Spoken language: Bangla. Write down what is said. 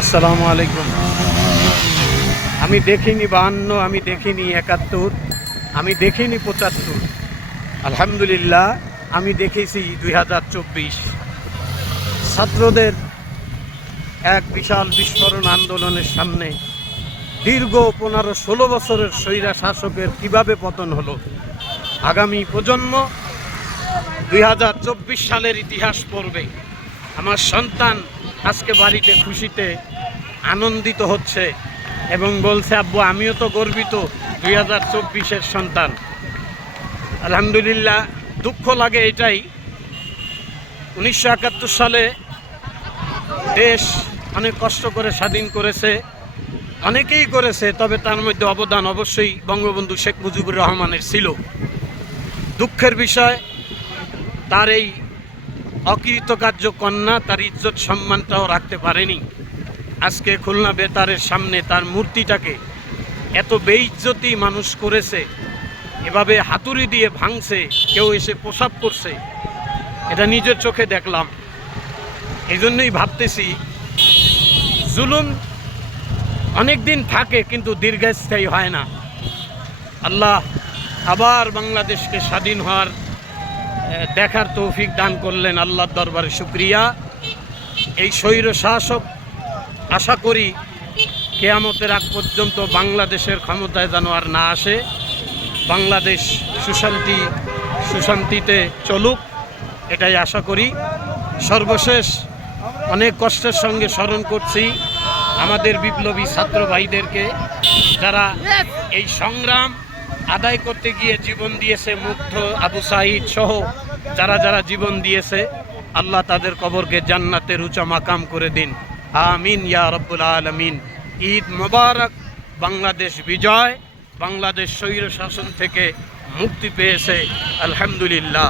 আসসালামু আলাইকুম। আমি দেখিনি বাহান্ন, আমি দেখিনি একাত্তর, আমি দেখিনি পঁচাত্তর। আলহামদুলিল্লাহ, আমি দেখেছি দুই হাজার চব্বিশ। ছাত্রদের এক বিশাল বিস্ফোরণ আন্দোলনের সামনে দীর্ঘ পনেরো ষোলো বছরের স্বৈরা শাসকের কীভাবে পতন হলো? আগামী প্রজন্ম দুই হাজার চব্বিশ সালের ইতিহাস পড়বে। আমার সন্তান আজকে বাড়িতে খুশিতে আনন্দিত হচ্ছে এবং বলছে, আব্বু, আমিও তো গর্বিত, দুই হাজার চব্বিশের সন্তান। আলহামদুলিল্লাহ, দুঃখ লাগে এটাই। উনিশশো একাত্তর সালে দেশ অনেক কষ্ট করে স্বাধীন করেছে, অনেকেই করেছে, তবে তার মধ্যে অবদান অবশ্যই বঙ্গবন্ধু শেখ মুজিবুর রহমানের ছিল। দুঃখের বিষয়, তার এই অকৃতকার্য কন্যা তার ইজ্জত সম্মানটাও রাখতে পারেনি। আজকে খুলনা বেতারের সামনে তার মূর্তিটাকে এত বেইজ্জতি মানুষ করেছে, এভাবে হাতুড়ি দিয়ে ভাঙছে, কেউ এসে প্রসাব করছে, এটা নিজের চোখে দেখলাম। এই জন্যই ভাবতেছি, জুলুম অনেক দিন থাকে কিন্তু দীর্ঘস্থায়ী হয় না। আল্লাহ আবার বাংলাদেশকে স্বাধীন হওয়ার দেখার তৌফিক দান করলেন আল্লাহর দরবারে শুক্রিয়া। এই স্বৈর শাসক, আশা করি কেয়ামতের আগ পর্যন্ত বাংলাদেশের ক্ষমতায় যেন আর না আসে। বাংলাদেশ সুশান্তি, সুশান্তিতে চলুক, এটাই আশা করি। সর্বশেষ অনেক কষ্টের সঙ্গে স্মরণ করছি আমাদের বিপ্লবী ছাত্র ভাইদেরকে, যারা এই সংগ্রাম আদায় করতে গিয়ে জীবন দিয়েছে মুগ্ধ আবু সাহিদ সহ যারা যারা জীবন দিয়েছে, আল্লাহ তাদের কবরকে জান্নাতের উঁচা মাকাম করে দিন। আমিন, ইয়া রব্বুল আলমিন। ঈদ মোবারক, বাংলাদেশ বিজয়, বাংলাদেশ স্বৈর শাসন থেকে মুক্তি পেয়েছে, আলহামদুলিল্লাহ।